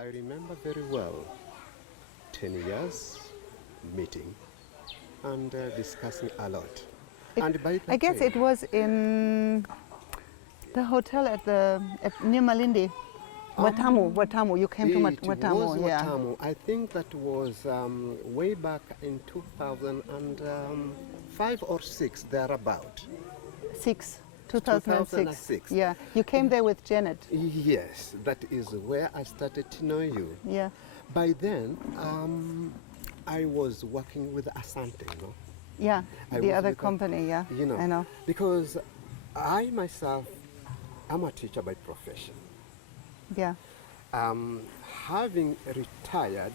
I remember very well 10 years meeting and discussing a lot. And by the I guess it was in the hotel near Malindi. Watamu. You came to Watamu. It was Watamu. I think that was way back in 2005 or 6, thereabout. 2006. Yeah, you came there with Janet. Yes, that is where I started to know you. Yeah. By then, I was working with Asante, Yeah, the other company, yeah. I know. Because I myself, I'm a teacher by profession. Yeah. Having retired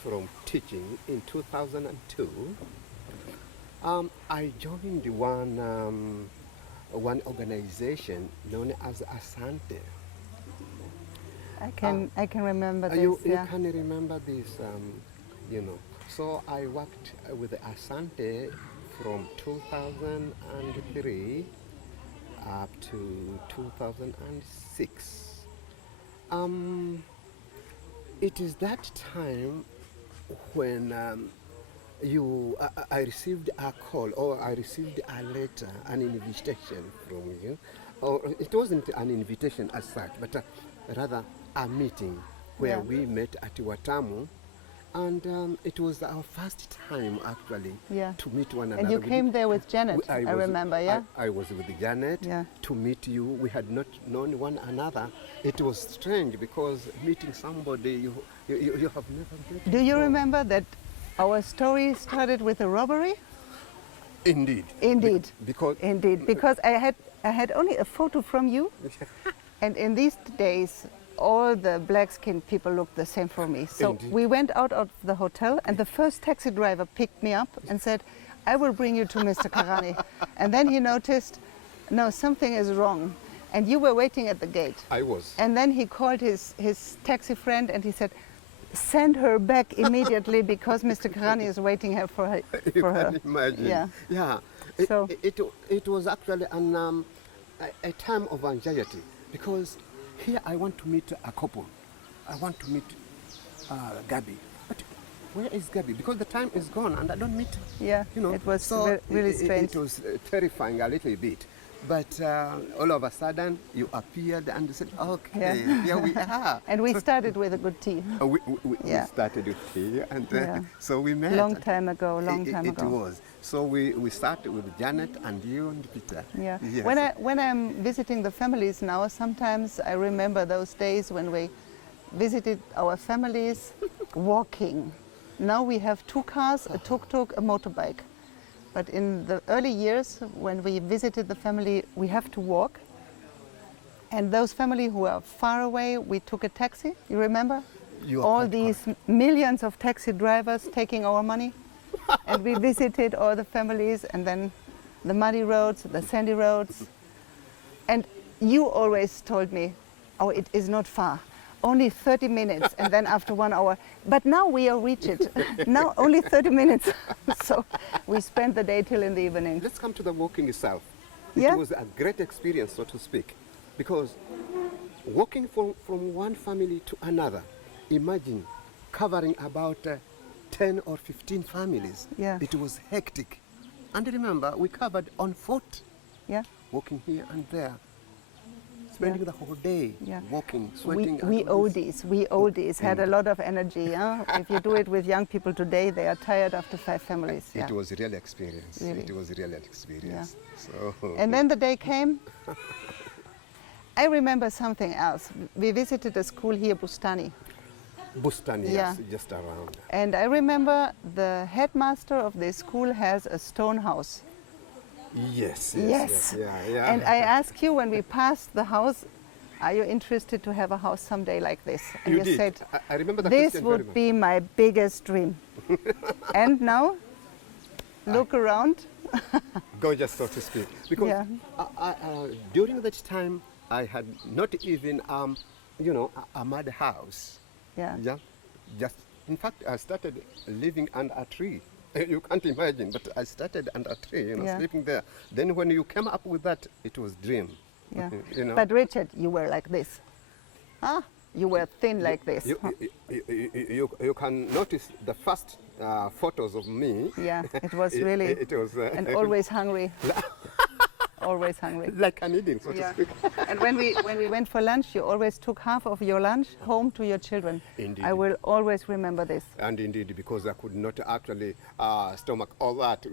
from teaching in 2002, I joined one organization known as Asante. I can remember this. You can remember this, So I worked with Asante from 2003 up to 2006. It is that time when I received a call, or I received a letter, an invitation from you. Or it wasn't an invitation as such, but rather a meeting where we met at Watamu. And it was our first time, actually, to meet one another. And you came there with Janet, I remember, yeah? I was with Janet to meet you. We had not known one another. It was strange because meeting somebody you have never met Do you remember that our story started with a robbery? Indeed. Because I had only a photo from you, and in these days, all the black-skinned people looked the same for me. So we went out of the hotel, and the first taxi driver picked me up and said, I will bring you to Mr. Karani. And then he noticed, no, something is wrong. And you were waiting at the gate. I was. And then he called his taxi friend and he said, send her back immediately because Mr. Karani is waiting for her. You can imagine. Yeah. It was actually a time of anxiety because here I want to meet a couple. I want to meet Gabi. But where is Gabi? Because the time is gone and I don't meet her. Yeah, it was so really strange. It was terrifying a little bit. But all of a sudden, you appeared and said, okay, here we are. And we started with a good tea. We started with tea, and so we met. Long time ago. It was. So we started with Janet and you and Peter. Yeah. Yes. When I'm visiting the families now, sometimes I remember those days when we visited our families walking. Now we have 2 cars, a tuk-tuk, a motorbike. But in the early years, when we visited the family, we have to walk. And those families who are far away, we took a taxi. You remember? All these millions of taxi drivers taking our money. And we visited all the families, and then the muddy roads, the sandy roads. And you always told me, oh, it is not far. Only 30 minutes, and then after 1 hour. But now we are reach it. Now only 30 minutes. So we spent the day till in the evening. Let's come to the walking itself. Yeah? It was a great experience, so to speak, because walking from one family to another, imagine covering about 10 or 15 families. Yeah. It was hectic. And remember, we covered on foot, walking here and there. Spending the whole day walking, sweating. We oldies had a lot of energy. If you do it with young people today, they are tired after 5 families. It was a real experience. Really? It was a real experience. Yeah. So. And then the day came. I remember something else. We visited a school here, Bustani. Bustani, yes, just around. And I remember the headmaster of this school has a stone house. Yes. And I asked you when we passed the house, are you interested to have a house someday like this? And you said, I remember that this would be my biggest dream. And now, look around. Gorgeous, so to speak. Because during that time, I had not even, a mud house. Just, in fact, I started living under a tree. You can't imagine, but I started under a tree, sleeping there. Then when you came up with that, it was dream. But Richard, you were like this. you were thin like this. You can notice the first photos of me. Yeah, it was really, it was, and always hungry. Always hungry. Like an eating, so to speak. And when we went for lunch, you always took half of your lunch home to your children. Indeed. I will always remember this. And indeed, because I could not actually stomach all that,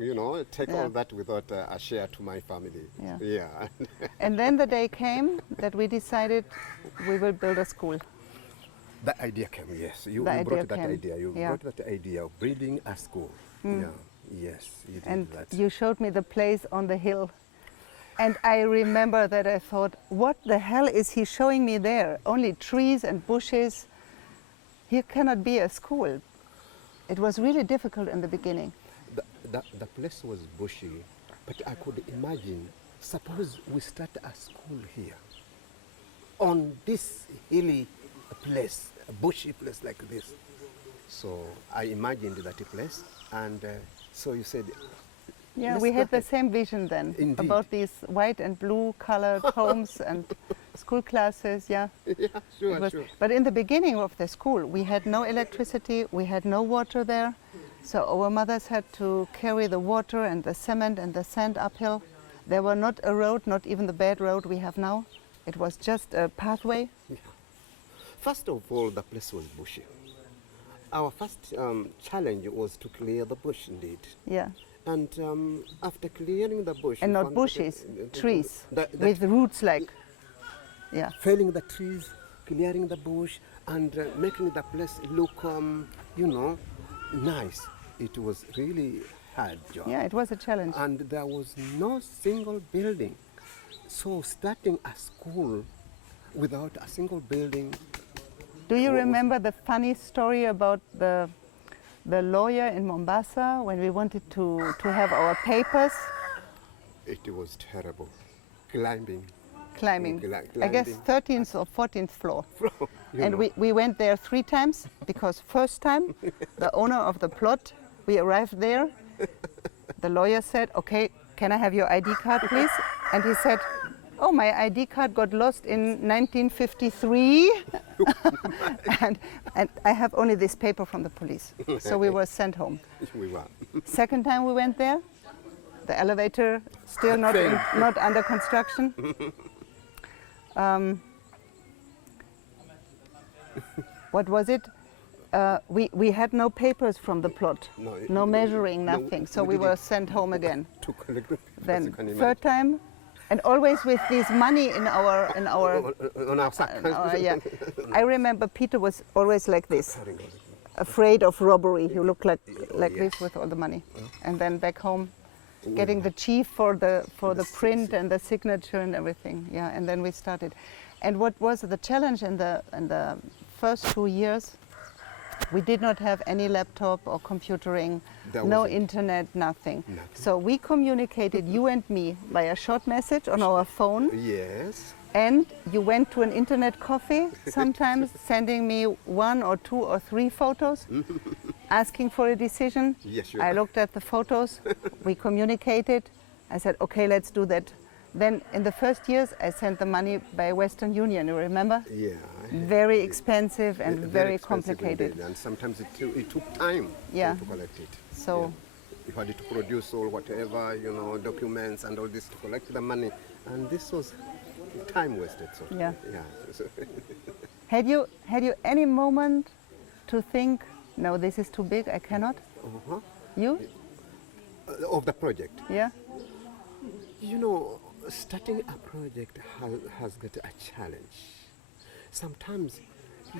take all that without a share to my family. Yeah. And then the day came that we decided we will build a school. The idea came, yes. You brought that idea. You brought that idea of building a school. Yeah. Yes, you did and that. You showed me the place on the hill. And I remember that I thought, what the hell is he showing me there? Only trees and bushes. Here cannot be a school. It was really difficult in the beginning. The place was bushy, but I could imagine, suppose we start a school here, on this hilly place, a bushy place like this. So I imagined that place, and so you said, yeah, we had the same vision then. Indeed. About these white and blue colored homes and school classes, yeah. Yeah, sure. But in the beginning of the school, we had no electricity, we had no water there. So our mothers had to carry the water and the cement and the sand uphill. There were not a road, not even the bad road we have now. It was just a pathway. Yeah. First of all, the place was bushy. Our first challenge was to clear the bush, indeed. Yeah. And after clearing the bush... And not bushes, trees, with roots like... Yeah. Felling the trees, clearing the bush, and making the place look, nice. It was really hard job. Yeah, it was a challenge. And there was no single building. So starting a school without a single building... Do you remember the funny story about the lawyer in Mombasa when we wanted to have our papers? It was terrible. Climbing. I guess 13th or 14th floor. And we went there 3 times because first time the owner of the plot, we arrived there. The lawyer said, okay, can I have your ID card, please? And he said, oh, my ID card got lost in 1953. and I have only this paper from the police. So we were sent home. We were. Second time we went there, the elevator still not under construction. What was it? We had no papers from the plot, no measuring, nothing. So we were sent home again. To collect the Then third time, and always with this money in our on our sack. Yeah. I remember Peter was always like this, afraid of robbery. He looked like this with all the money. And then back home, getting the chief for the print and the signature and everything. Yeah. And then we started. And what was the challenge in the first 2 years? We did not have any laptop or computering, no internet, nothing. So we communicated, you and me, by a short message on our phone. Yes. And you went to an internet coffee, sometimes sending me 1 or 2 or 3 photos, asking for a decision. Yes, sure. I looked at the photos, we communicated. I said, okay, let's do that. Then in the first years, I sent the money by Western Union, you remember? Yeah. Very expensive and very complicated. Indeed. And sometimes it took time to collect it. So you had to produce all whatever, documents and all this to collect the money. And this was time wasted. So, yeah. So Had you any moment to think, no, this is too big, I cannot? You? Of the project? Yeah. Starting a project has got a challenge. Sometimes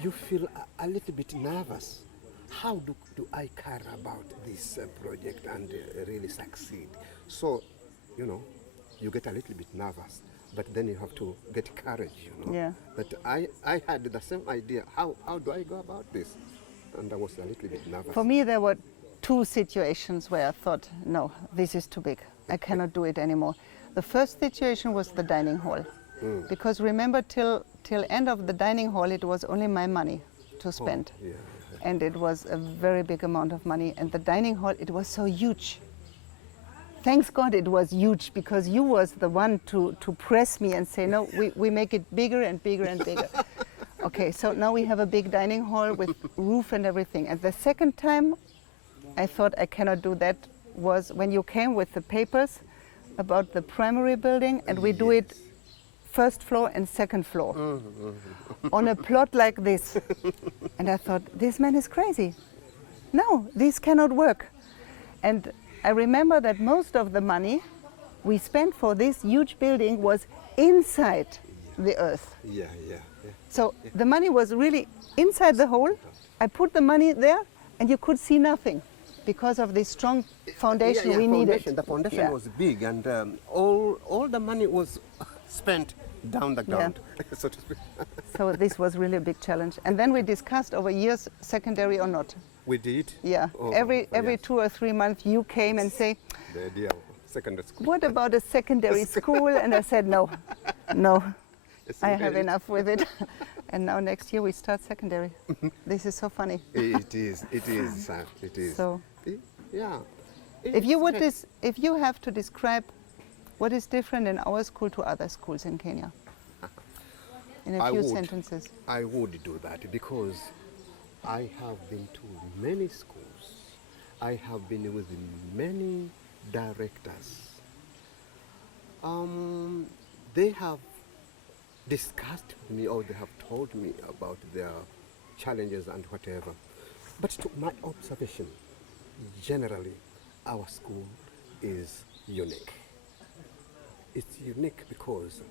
you feel a little bit nervous. How do I care about this project and really succeed? So, you get a little bit nervous, but then you have to get courage, Yeah. But I had the same idea. How do I go about this? And I was a little bit nervous. For me, there were 2 situations where I thought, no, this is too big. I cannot do it anymore. The first situation was the dining hall. Because remember, till end of the dining hall, it was only my money to spend. Yeah. And it was a very big amount of money. And the dining hall, it was so huge. Thanks God it was huge, because you was the one to press me and say, no, we make it bigger and bigger and bigger. Okay, so now we have a big dining hall with roof and everything. And the second time I thought I cannot do that was when you came with the papers about the primary building, and we do it first floor and second floor on a plot like this. And I thought, this man is crazy. No, this cannot work. And I remember that most of the money we spent for this huge building was inside the earth. So the money was really inside the hole. I put the money there and you could see nothing because of this strong foundation we needed. The foundation was big, and all the money was spent down the ground, so to speak. So this was really a big challenge. And then we discussed over years, secondary or not. We did? Yeah. Oh, every 2 or 3 months you came and say, the idea of secondary school. What about a secondary school? And I said, no, I have enough with it. And now next year we start secondary. This is so funny. It is. So, yeah. if you have to describe what is different in our school to other schools in Kenya, in a few sentences. I would do that because I have been to many schools. I have been with many directors. They have discussed with me, or they have told me about their challenges and whatever. But to my observation, generally, our school is unique. It's unique because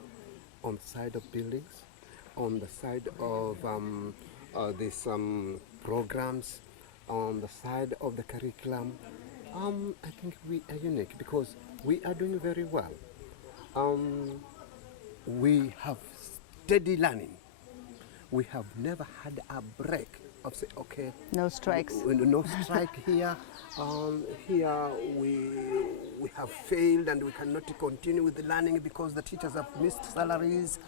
on the side of buildings, on the side of these programs, on the side of the curriculum, I think we are unique because we are doing very well. We have steady learning. We have never had a break of say, okay, no strikes. No strike here. Here we have failed and we cannot continue with the learning because the teachers have missed salaries.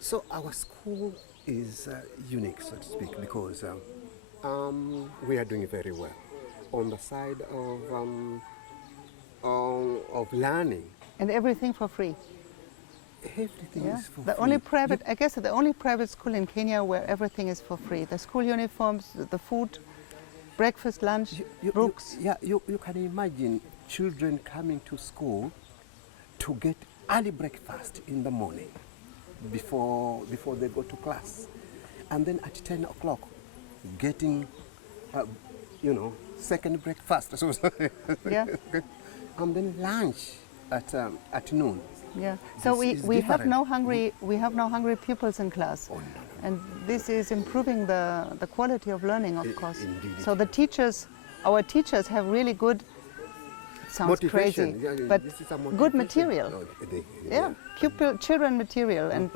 So our school is unique, so to speak, because we are doing very well on the side of learning. And everything for free. Everything is for the free. only private, I guess, the only private school in Kenya where everything is for free. The school uniforms, the food, breakfast, lunch, books. You can imagine children coming to school to get early breakfast in the morning before they go to class, and then at 10 o'clock getting second breakfast. And then lunch at noon. Yeah. So we have no hungry pupils in class. Oh, no. And this is improving the quality of learning, of course. Indeed. So our teachers have really good, sounds motivation. crazy, but good material. Children material. And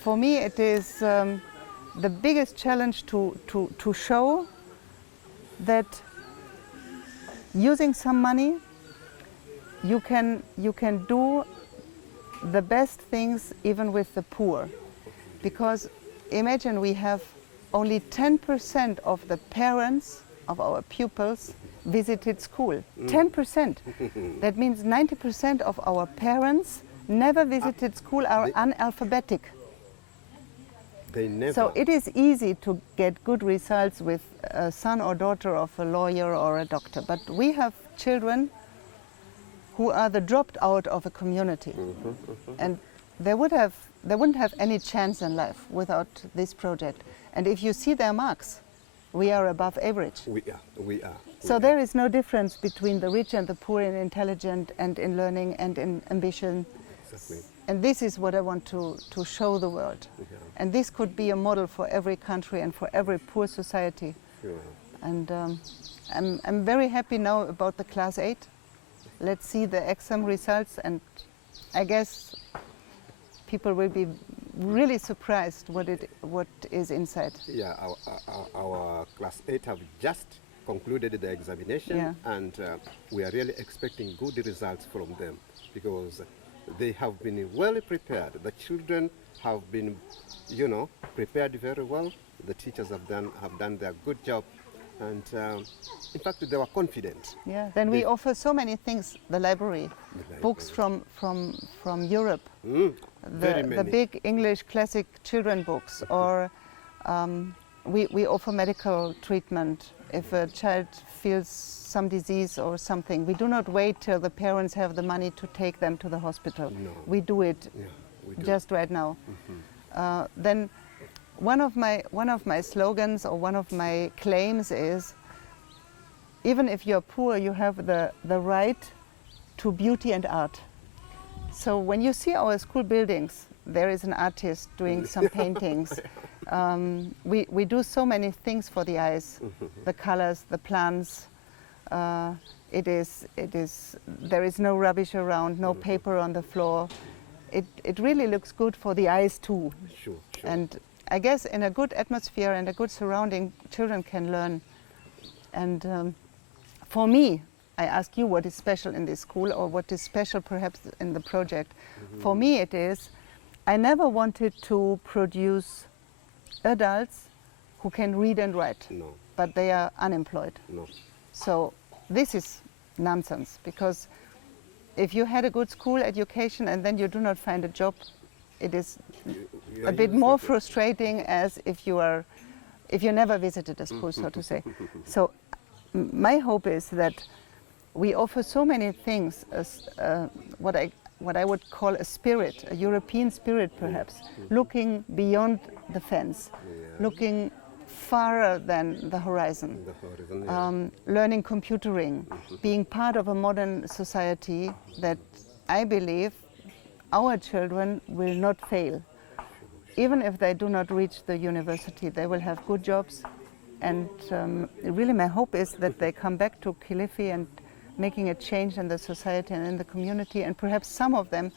for me it is the biggest challenge to show that using some money you can do the best things even with the poor. Because imagine we have only 10% of the parents of our pupils visited school. 10%. That means 90% of our parents never visited school, are analphabetic. They never. So it is easy to get good results with a son or daughter of a lawyer or a doctor. But we have children who are the dropped out of a community. And they wouldn't have any chance in life without this project. And if you see their marks, we are above average. We are. So there is no difference between the rich and the poor in intelligence and in learning and in ambition. Exactly. And this is what I want to show the world. And this could be a model for every country and for every poor society. And I'm very happy now about the class 8. Let's see the exam results, and I guess people will be really surprised what is inside. Yeah, our class 8 have just concluded the examination, and we are really expecting good results from them because they have been well prepared. The children have been, prepared very well. The teachers have done their good job And in fact, they were confident. Yeah. Then we offer so many things. The library, books from Europe, the big English classic children books, or we offer medical treatment if a child feels some disease or something. We do not wait till the parents have the money to take them to the hospital. No. We do it just right now. Then one of my slogans or one of my claims is, even if you're poor, you have the right to beauty and art. So when you see our school buildings, there is an artist doing some paintings. We do so many things for the eyes, the colors, the plants. There is no rubbish around, no paper on the floor. It really looks good for the eyes too. Sure. And I guess in a good atmosphere and a good surrounding, children can learn. And for me, I ask you what is special in this school, or what is special perhaps in the project. For me it is, I never wanted to produce adults who can read and write, but they are unemployed. So this is nonsense, because if you had a good school education and then you do not find a job, it is a bit more frustrating as if you never visited a school, so to say. So my hope is that we offer so many things, as what I would call a spirit, a European spirit perhaps, looking beyond the fence, looking farther than the horizon, learning computering, being part of a modern society that I believe our children will not fail. Even if they do not reach the university, they will have good jobs. And really my hope is that they come back to Kilifi and making a change in the society and in the community, and perhaps some of them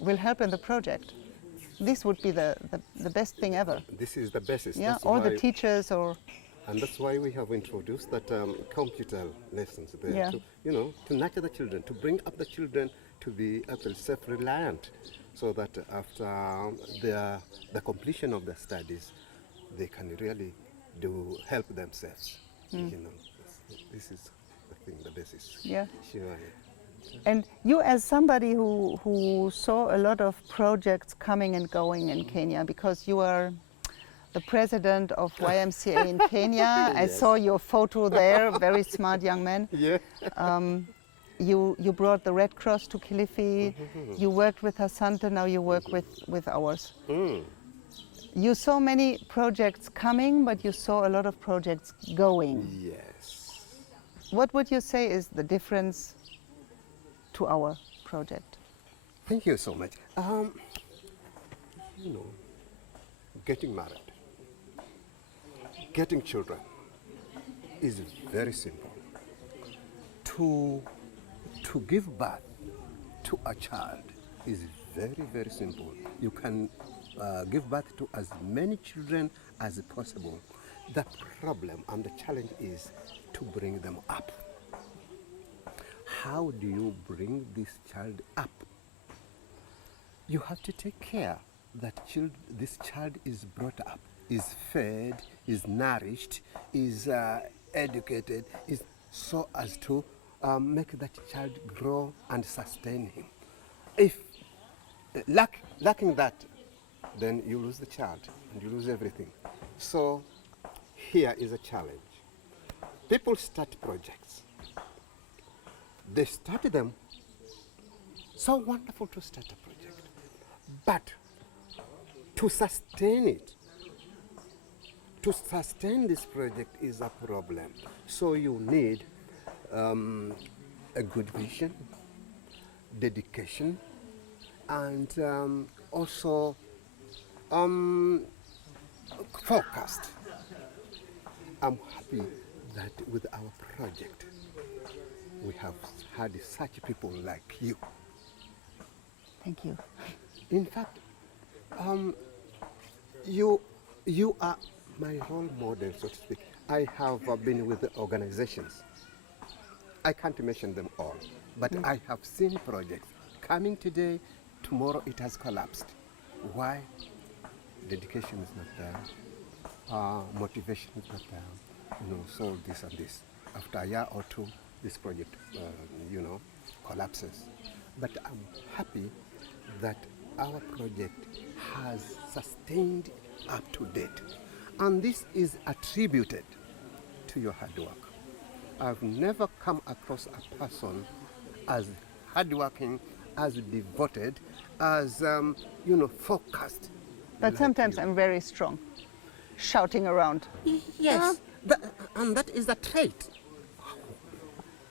will help in the project. This would be the best thing ever. This is the best. Yeah, or the teachers, or... And that's why we have introduced that computer lessons there, to nurture the children, to bring up the children to be self-reliant, so that after the completion of the studies, they can really help themselves. This is the basis. Yeah. Sure. And you, as somebody who saw a lot of projects coming and going in Kenya, because you are the president of YMCA in Kenya. I saw your photo there, very smart young man. Yeah. You brought the Red Cross to Kilifi. You worked with Asante, now you work with ours. You saw many projects coming, but you saw a lot of projects going. Yes. What would you say is the difference to our project? Thank you so much. Getting married, getting children is very simple. To give birth to a child is very, very simple. You can give birth to as many children as possible. The problem and the challenge is to bring them up. How do you bring this child up? You have to take care that this child is brought up, is fed, is nourished, is educated, is so as to make that child grow and sustain him. If lacking that, then you lose the child and you lose everything. So here is a challenge. People start projects. They start them, so wonderful to start a project, but to sustain it, to sustain this project is a problem. So you need a good vision, dedication, and also forecast. I'm happy that with our project, we have had such people like you. Thank you. In fact, you are my role model, so to speak. I have been with the organizations. I can't mention them all, but I have seen projects coming today, tomorrow it has collapsed. Why? Dedication is not there, motivation is not there, solve this and this. After a year or two, this project, collapses. But I'm happy that our project has sustained up to date. And this is attributed to your hard work. I've never come across a person as hardworking, as devoted, as, focused. But sometimes I'm very strong, shouting around. Yes, and that is a trait.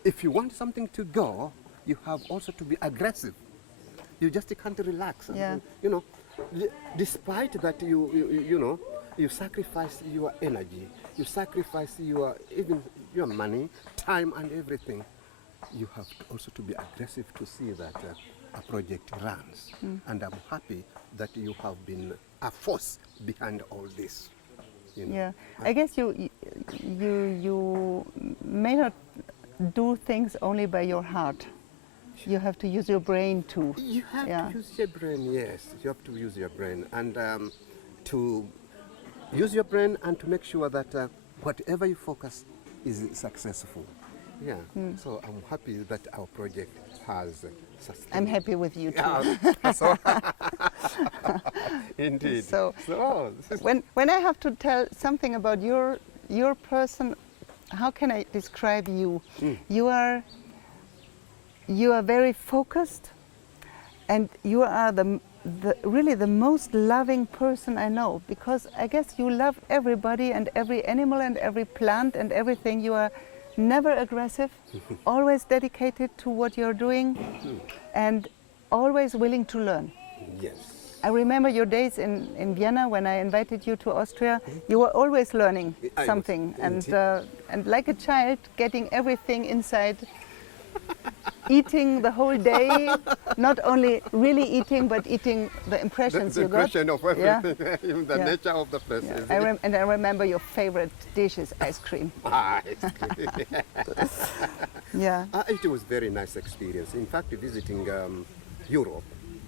If you want something to go, you have also to be aggressive. You just can't relax. Yeah. Despite that you sacrifice your energy, you sacrifice even your money, time and everything. You have also to be aggressive to see that a project runs. And I'm happy that you have been a force behind all this. Yeah, I guess you may not do things only by your heart. You have to use your brain too. You have to use your brain, yes. You have to use your brain and to use your brain and to make sure that whatever you focus is successful. Yeah. So I'm happy that our project has sustained. I'm happy with you too. Yeah. Indeed. So when I have to tell something about your person, how can I describe you? You are very focused, and you are really the most loving person I know, because I guess you love everybody and every animal and every plant and everything. You are never aggressive, always dedicated to what you're doing, and always willing to learn. Yes. I remember your days in Vienna when I invited you to Austria. You were always learning something, and like a child, getting everything inside. Eating the whole day, not only really eating, but eating the impressions the you got. impression of everything, even the nature of the place. Yeah. And I remember your favorite dish is ice cream. Ice cream. Yeah. It was a very nice experience. In fact, visiting Europe,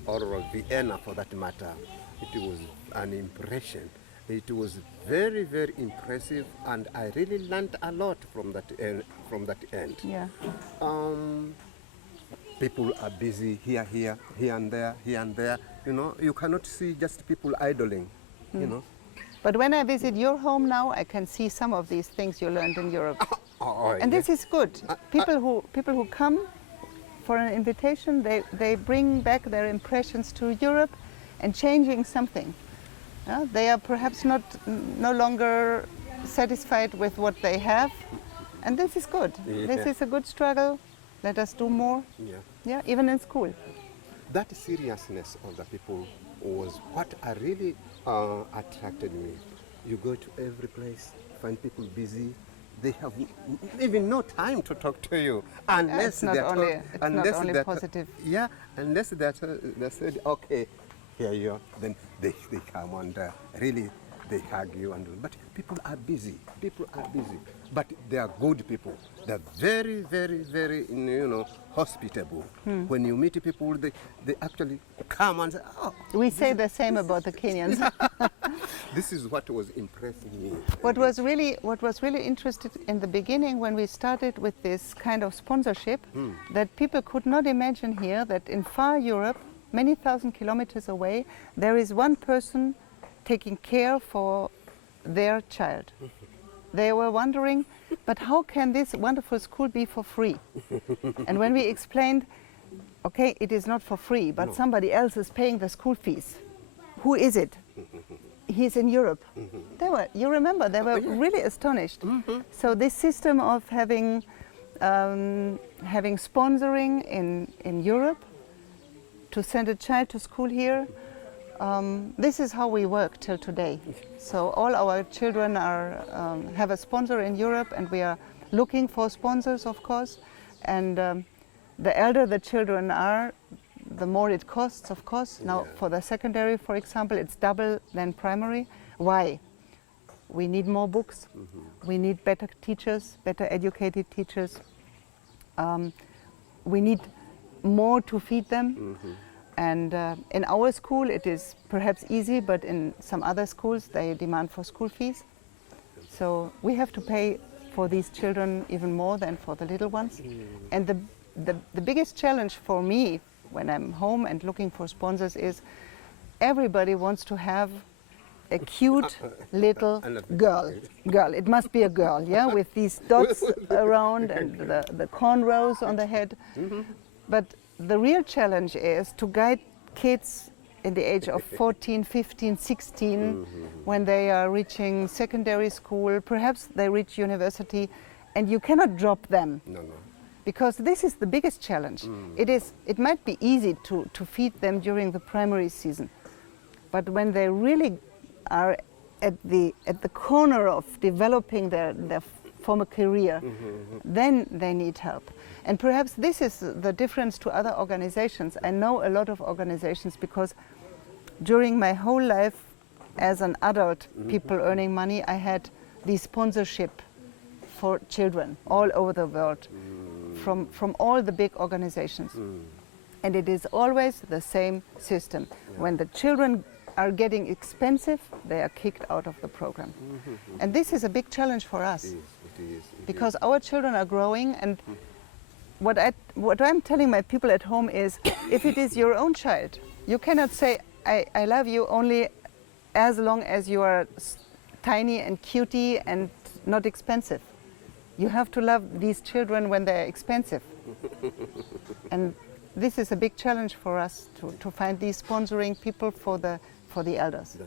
or Vienna for that matter, it was an impression. It was very, very impressive, and I really learned a lot from that end. Yeah. People are busy here and there. You cannot see just people idling, But when I visit your home now, I can see some of these things you learned in Europe. And this is good. People who come for an invitation, they bring back their impressions to Europe and changing something. They are perhaps no longer satisfied with what they have, and this is good. Yeah. This is a good struggle. Let us do more. Yeah, even in school. That seriousness of the people was what really attracted me. You go to every place, find people busy. They have even no time to talk to you unless it's not only positive. Yeah, unless they said, okay, here you are. Then they come and really they hug you but people are busy. But they are good people. They're very, very, very, hospitable. When you meet people, they actually come and say, oh. We say the same about the Kenyans. This is what was impressing me. What was really interesting in the beginning when we started with this kind of sponsorship, that people could not imagine here that in far Europe, many thousand kilometers away, there is one person taking care for their child. They were wondering, but how can this wonderful school be for free? And when we explained, okay, it is not for free, but somebody else is paying the school fees. Who is it? He's in Europe. You remember, they were really astonished. So this system of having sponsoring in Europe to send a child to school here, this is how we work till today. So all our children have a sponsor in Europe, and we are looking for sponsors, of course. And the elder the children are, the more it costs, of course. Now, for the secondary, for example, it's double than primary. Why? We need more books. We need better teachers, better educated teachers. We need more to feed them. And in our school it is perhaps easy, but in some other schools they demand for school fees. So we have to pay for these children even more than for the little ones. And the biggest challenge for me when I'm home and looking for sponsors is everybody wants to have a cute little girl. It must be a girl, yeah, with these dots around and the cornrows on the head. But the real challenge is to guide kids in the age of 14, 15, 16, when they are reaching secondary school, perhaps they reach university, and you cannot drop them. No. Because this is the biggest challenge. It might be easy to feed them during the primary season, but when they really are at the corner of developing their former career, then they need help. And perhaps this is the difference to other organizations. I know a lot of organizations because during my whole life as an adult, people earning money, I had the sponsorship for children all over the world, from all the big organizations. And it is always the same system. When the children are getting expensive, they are kicked out of the program. And this is a big challenge for us. It is. Because our children are growing, and what I'm telling my people at home is, if it is your own child, you cannot say, I love you only as long as you are tiny and cutie and not expensive. You have to love these children when they're expensive. And this is a big challenge for us to find these sponsoring people for the elders.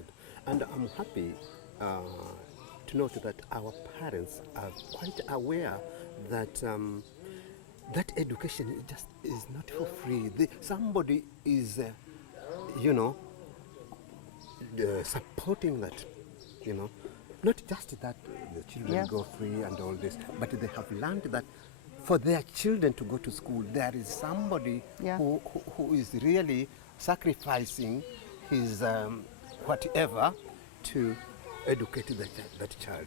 And I'm happy to note that our parents are quite aware that that education is not for free. Somebody is, supporting that, Not just that the children go free and all this, but they have learned that for their children to go to school, there is somebody who is really sacrificing his whatever to educate that child.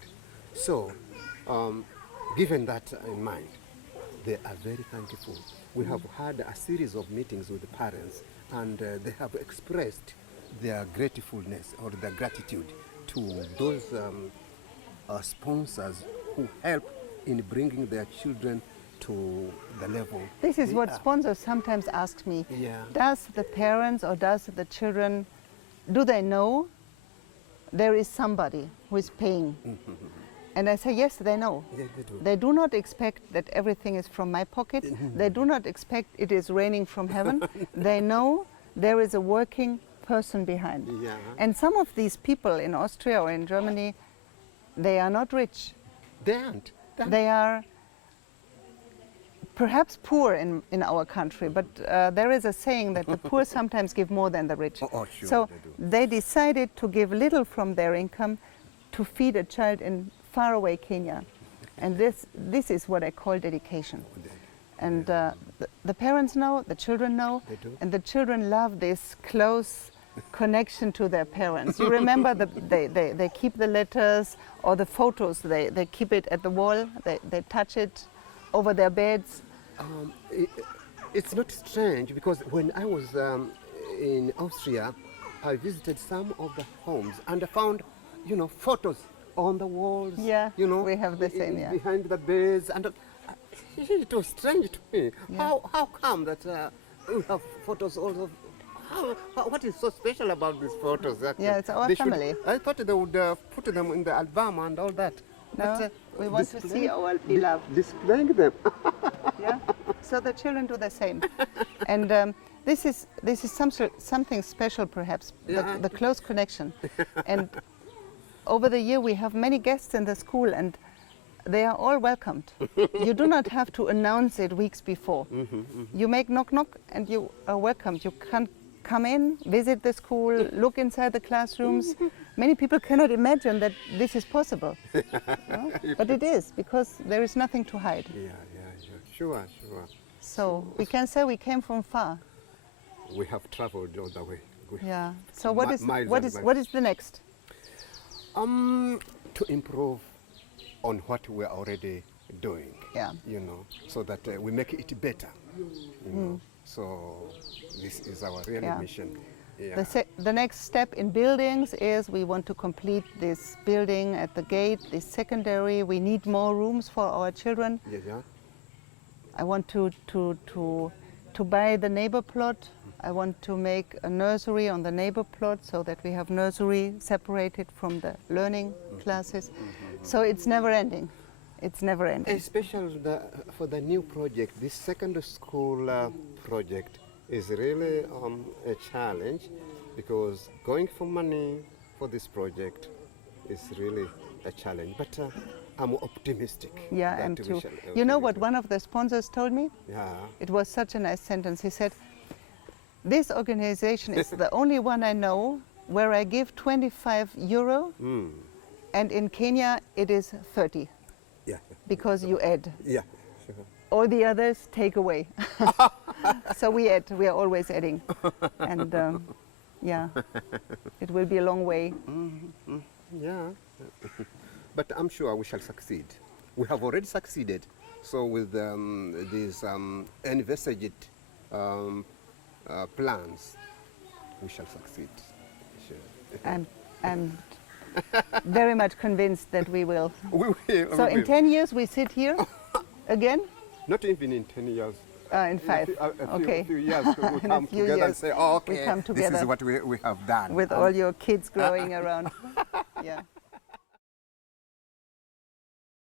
So, given that in mind, they are very thankful. We have had a series of meetings with the parents, and they have expressed their gratefulness or their gratitude to those sponsors who help in bringing their children to the level. This is what sponsors sometimes ask me. Does the parents or does the children, do they know there is somebody who is paying? And I say, yes, they know. Yeah, they do. They do not expect that everything is from my pocket. They do not expect it is raining from heaven. They know there is a working person behind. And some of these people in Austria or in Germany, they are not rich. They aren't. They are perhaps poor in our country, but there is a saying that the poor sometimes give more than the rich. Sure, so they decided to give little from their income to feed a child in faraway Kenya. And this is what I call dedication. And the parents know, the children know, and the children love this close connection to their parents. You remember they keep the letters or the photos, they keep it at the wall, they touch it over their beds. It's not strange, because when I was in Austria, I visited some of the homes and I found, photos on the walls. Yeah, we have the same, behind the beds, and it was strange to me. How come that we have photos also? What is so special about these photos? Yeah, it's our family. I thought they would put them in the album and all that. No, but, we want to see our beloved. Displaying them. Yeah, so the children do the same. And this is something special, perhaps, the close connection. And over the year we have many guests in the school, and they are all welcomed. You do not have to announce it weeks before. You make knock knock and you are welcomed. You can come in, visit the school, look inside the classrooms. Many people cannot imagine that this is possible. No? But it is, because there is nothing to hide. Yeah, sure. So we can say we came from far. We have traveled all the way. Yeah. So what is the next? To improve on what we're already doing. Yeah. So that we make it better. So this is our real mission. Yeah. The next step in buildings is we want to complete this building at the gate, this secondary. We need more rooms for our children. Yeah, yeah. I want to buy the neighbor plot. I want to make a nursery on the neighbor plot so that we have nursery separated from the learning classes. So it's never ending. It's never ending. Especially for the new project, this secondary school project is really a challenge, because going for money for this project is really a challenge. But I'm optimistic. Yeah, I am too. You know what one of the sponsors told me? Yeah. It was such a nice sentence. He said, "This organization is the only one I know where I give 25 euro, and in Kenya it is 30, Yeah. because you add. Yeah. Sure. All the others take away." So we add. We are always adding, and yeah, it will be a long way. Yeah. But I'm sure we shall succeed. We have already succeeded. So with these envisaged plans, we shall succeed. Sure. I'm very much convinced that we will. We will. So we in will. 10 years we sit here again? Not even in 10 years. In 5. Okay. A few years we In a come few together and years say, oh, we okay, come this together is what we have done. With all your kids growing around. Yeah.